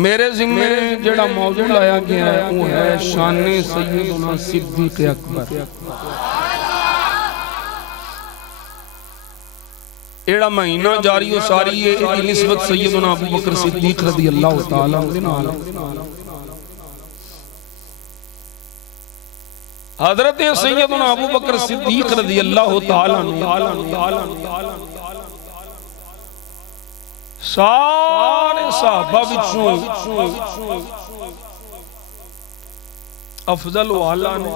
मेरे जिम्मे जेड़ा मौजू लाया गया है वो है शाने सैयदना सिद्दीक अकबर। एड़ा महीना जारी हो सारी है इसकी निस्बत सैयदना अबू बकर सिद्दीक रज़ी अल्लाह तआला अन्हु नाल। हजरत सैयदना अबू बकर सिद्दीक रज़ी अल्लाह तआला अन्हु सारे सहाबा विचों अफजल वाला ने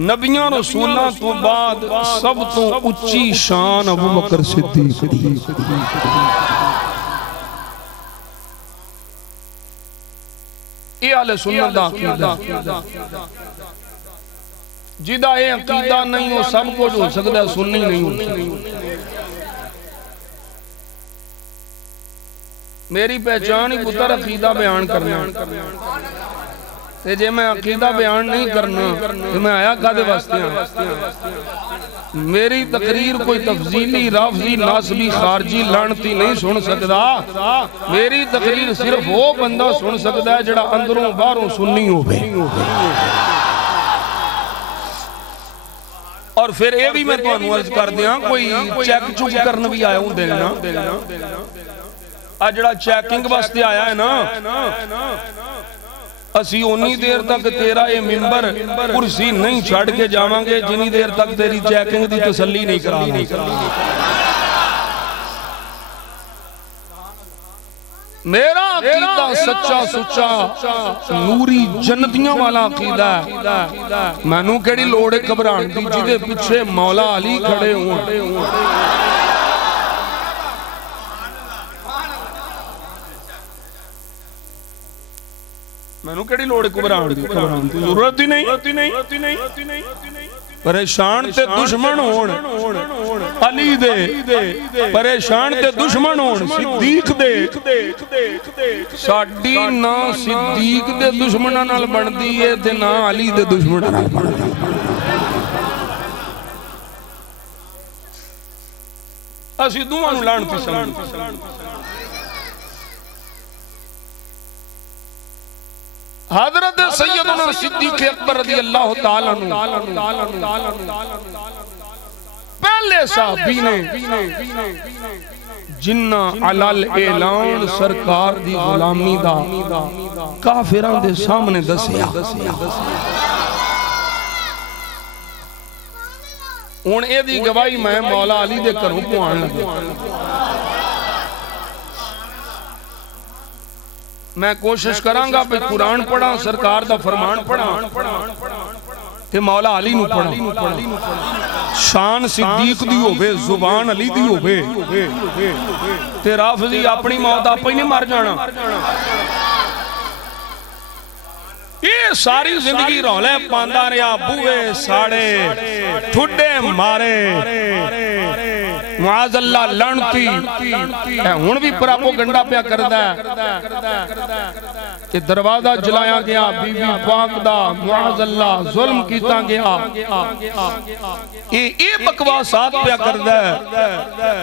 नबियां रसूलां तो बाद सब तो उच्ची शान अबू बकर सिद्दीक दी। ये अहले सुन्नत दा अकीदा जिदा ये अकीदा नहीं हो सब कुछ हो सकता सुन्नी नहीं हो सकता। मेरी पहचान ही पुत्र अकीदा बयान करना ते जे मैं अकीदा बयान नहीं करना तो मैं आया कादे वास्ते। मेरी तकरीर कोई तफजीली राफजी नासबी खारजी लानती नहीं सुन सकता। मेरी तकरीर सिर्फ वो बंदा सुन सकता है जिहड़ा अंदरों बाहरों सुन्नी होवे। और फिर ये भी मैं तुहानू अर्ज कर दियां कोई चेक चुक करन भी आया हुंदे ने ना आ जड़ा चेकिंग वास्ते आया है ना असी उन्नी देर तक तेरा ये मिंबर कुर्सी नहीं छड़ के जावांगे जिन्नी देर तक तेरी चेकिंग दी तसल्ली नहीं करांगे। मेरा अकीदा सच्चा सुच्चा नूरी जन्नतियां वाला अकीदा है। मैनू केड़ी लोड़ है घबराण दी जिदे पिछे मौला अली खड़े होण। मैनू केड़ी लोड़ घबराण दी जरूरत ही नहीं। परेशान ते दुश्मन होण अली दे, परेशान ते दुश्मन होण सिद्दीक दे। साडी ना सिद्दीक दे दुश्मनां नाल बनदी है ते ना अली दे दुश्मनां नाल बनदी। असीं दोवां नूं लानती समझदे। हजरत सैयदना सिद्दीक अकबर रज़ी अल्लाह तआला अन्हु पहले साहबी ने जिन्ना अलल ऐलान सरकार दी गुलामी दा काफिरां दे सामने दसिया। हुण एदी गवाही मैं मौला अली दे घरों पवाण लगा। मैं कोशिश करांगा भी कुरान पढ़ा सरकार दा फरमान पढ़ा ते मौला अली नू पढ़ा। शान सिद्दीक दी होवे जुबान अली दी होवे ते राफजी अपनी मौत आप ही नहीं मर जाना। ये सारी जिंदगी रौले पांदा रहा बूहे साड़े ठुडे मारे मुआज़ अल्लाह लणती हुण भी प्रोपेगेंडा पिया करदा कि दरवाजा जलाया गया बीबी पाक दा मुआज़ अल्लाह जुल्म कीता गया। ये बकवासात पिया करदा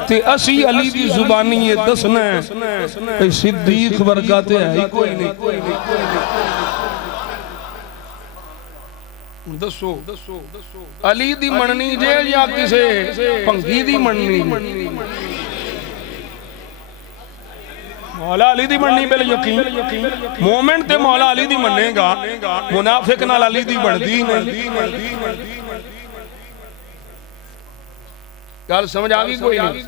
ते असी अली दी जुबानी ये दसना है सिद्दीक वर्गा ते है ही कोई नहीं। दसो अली दी मननी जे या किसे भंगी दी मननी? मौला अली दी मननी बिल यकीन। मोमिन ते मौला अली दी मनेगा, मुनाफिक नाल अली दी बनदी नहीं। गल समझ आ गई कोई नहीं?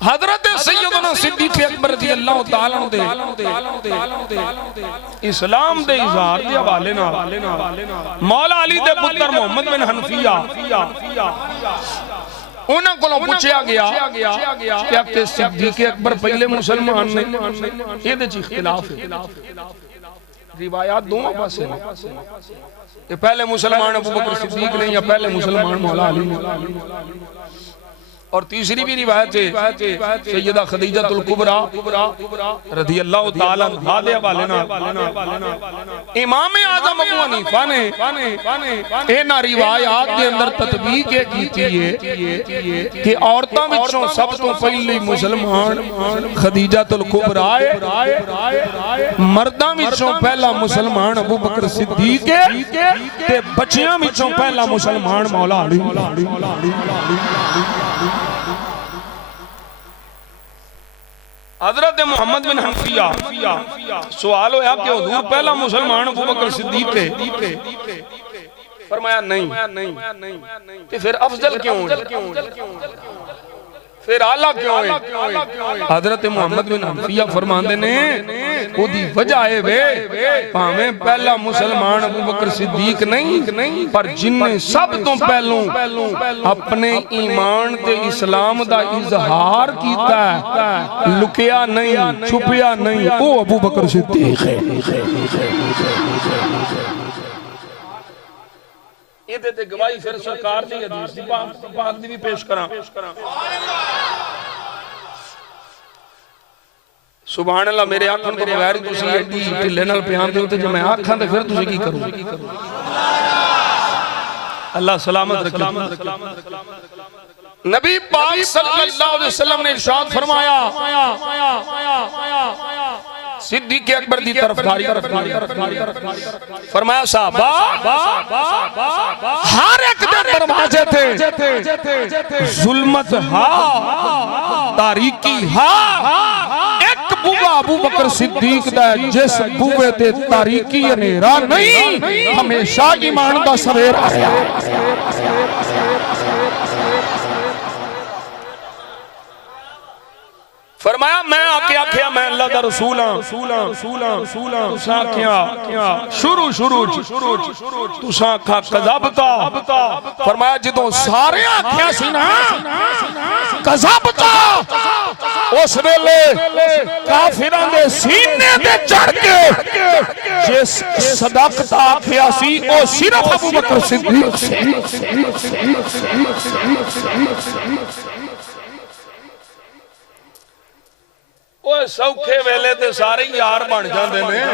हजरत सैयदना सिद्दीक अकबर रज़ी अल्लाह तआला अन्हु इस्लाम दे इज़हार दे हवाले नाल मौला अली दे पुत्र मोहम्मद बिन हनफिया उन्हां कोलों पूछया गया कि सिद्दीक अकबर पहले मुसलमान ने? इहदे च इख्तिलाफ है, रिवायात दोनों पासे ने। ये पहले मुसलमान अबू बकर सिद्दीक ने या पहले मुसलमान मौला अली ने? और तीसरी भी रिवायत है सैयदा खदीजतुल कुबरा रज़ी अल्लाह तआला अन्हा दे हवाले नाल इमाम आज़म अबू हनीफा ने इन्हां रिवायात दे अंदर तत्बीक कीती है कि औरतां विचों सब तो पहली मुसलमान खदीजतुल कुबरा है, मर्दां विचों पहला मुसलमान अबू बकर सिद्दीक है ते बच्चियां विचों पहला मुसलमान मौला अली। हजरत मोहम्मद बिन हनफिया सवाल होया कि हुजूर पहला मुसलमान अबू बकर सिद्दीक है, फरमाया नहीं ते फिर अफजल क्यों है, फिर आला क्यों है? हजरत मोहम्मद बिन हनफिया फरमांदे ने ओदी वजह है वे भावें पहला मुसलमान अबू बकर सिद्दीक नहीं पर जिन्ने सब तो पहलू अपने ईमान ते इस्लाम दा इजहार कीता है, लुकिया नहीं छुपिया नहीं, वो अबू बकर सिद्दीक है। ये ते गवाही फिर सरकार दी हदीस दी पाक दी भी पेश करा। सुभान अल्लाह, मेरे आखन तो बगैर तुसी एडी ढिले नाल बयान दे ते जे मैं आखां ते फिर तुसी की करोगे? अल्लाह सलामत रखे। नबी पाक सल्लल्लाहु अलैहि वसल्लम ने इरशाद फरमाया सिद्दीक अकबर दी तरफदारी फरमाया साहबा हर एक दे दरवाजे थे जुल्मत हा तारीकी हा, एक बुआ अबू बकर सिद्दीक दा जिस बुए ते तारीकी हनेरा नहीं, हमेशा ईमान दा सवेरा रहा। फरमाया मैं आके आख्या मैं अल्लाह दा रसूल हां, आख्या शुरू तुसां आखा कज़बता, फरमाया जदों सारे आख्या सी ना कज़बता, उस वेले काफिरां दे सीने ते चढ़ के जिस सदाकत आख्या सी ओ सिर्फ अबू बकर सिद्दीक सौखे वेले ते सारे यार बन जाते हैं,